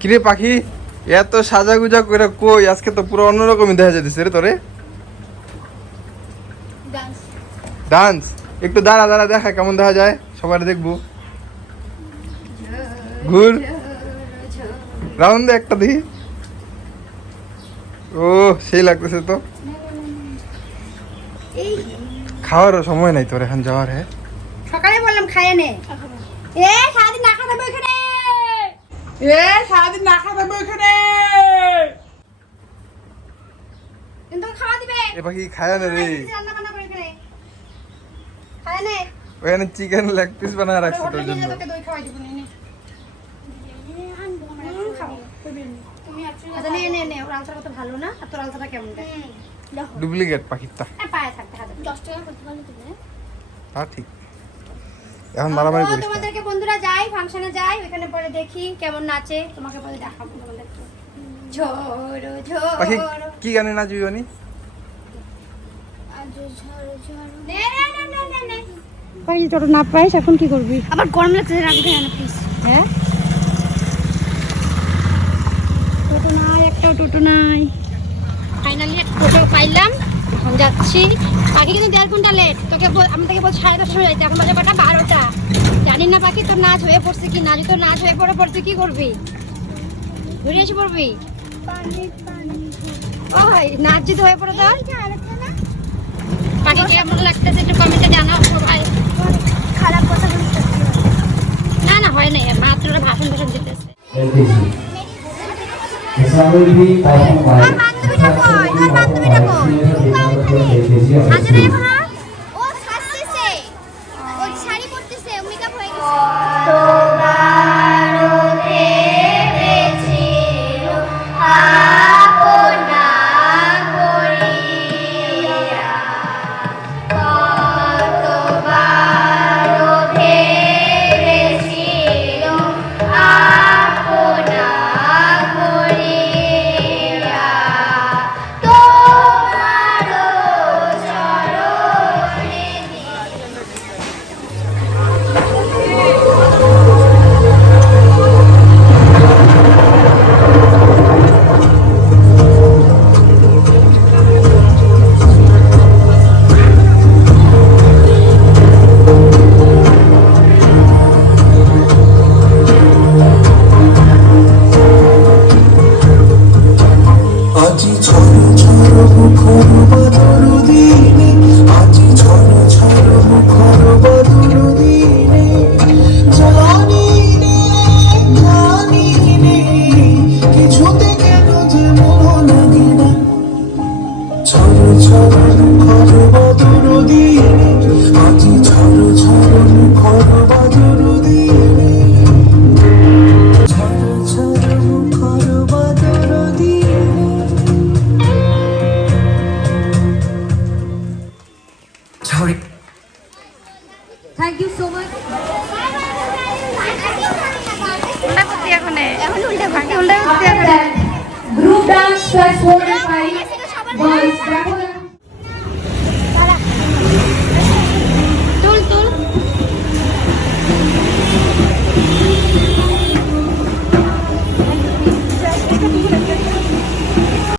কিরে পাখি এত সাজা গুজা করে কই? আজকে তো পুরো অন্যরকমই দেখা যাচ্ছে রে তোরে। ডান্স ডান্স একটু দাঁড়া দাঁড়া দেখা কেমন দেখা যায়? সবার দেখব। ঘুর। রাউন্ড দে একটা দি ও সেই লাগতেছে তো। এই খাওয়ারও সময় নাই তোর এখন যাওয়ার হ্যাঁ সকালে বললাম খাইয়ে নে। এ সারাদিন না খাওয়া এখানে এ সারাদিন না খাওয়া থাকব এখানে। কিন্তু খাওয়া দিবে। এ পাখি খায় না রে। রান্না বান্না করে এখানে। খাইয়ে নে। ওখানে চিকেন লেগ পিস বানায় রাখছে তোর জন্য। তোকে দই খাওয়াই দিব নে, নে। হুম, খাব। তুমি আছো নে নে নে ওর আলসার কত ভালো না? আর তোর আলসাটা কেমন? দেখ। দেখো ডুপ্লিকেট পাখিটা তুমি? তা ঠিক। এখন মারামারি করিস তোমাদেরকে বন্ধুরা ফাংশনে যাই ওখানে পরে দেখি কেমন নাচে। তোমাকে পরে দেখাবো তোমাদেরকে। ঝোড়ো ঝোড়ো কি গানে নাচবি বানি? নে নে নে নে নে নে। পাখি ছোট না পাইস এখন কি করবি? আবার গরম লাগছে রাখবে না প্লিজ হ্যাঁ? টোটো নাই একটাও টোটো নাই। ফাইনালি টোটো পাইলাম এখন যাচ্ছি। পাখি কিন্তু দেড় ঘণ্টা লেট তোকে বল- আমি তোকে বলছি সাড়ে দশটা হয়ে যাইতে এখন বাজে কটা? বারোটা। পাখি তোর নাচ হয়ে পড়ছে কি না? যদি তোর নাচ হয়ে পড়ে পড়ছে কি করবি? ঘুরে এসে পড়বি? পানি পানি। ও ভাই নাচ যদি হয়ে পড়ে তোর? পাখি কেমন লাগতেছে একটু কমেন্টে জানাও সবাই খারাপ কথা বলতে না। না হয় না মাত্র ভাষণ ভাষণ দিতেছে। বান্ধবীটা কই? বান্ধবীটা কই? LPG সাজে থ্যাংক ইউ সো মাচ উল্টা করতে এখন এখন উল্টা উল্টা করতে group dance plus four five girls দেখো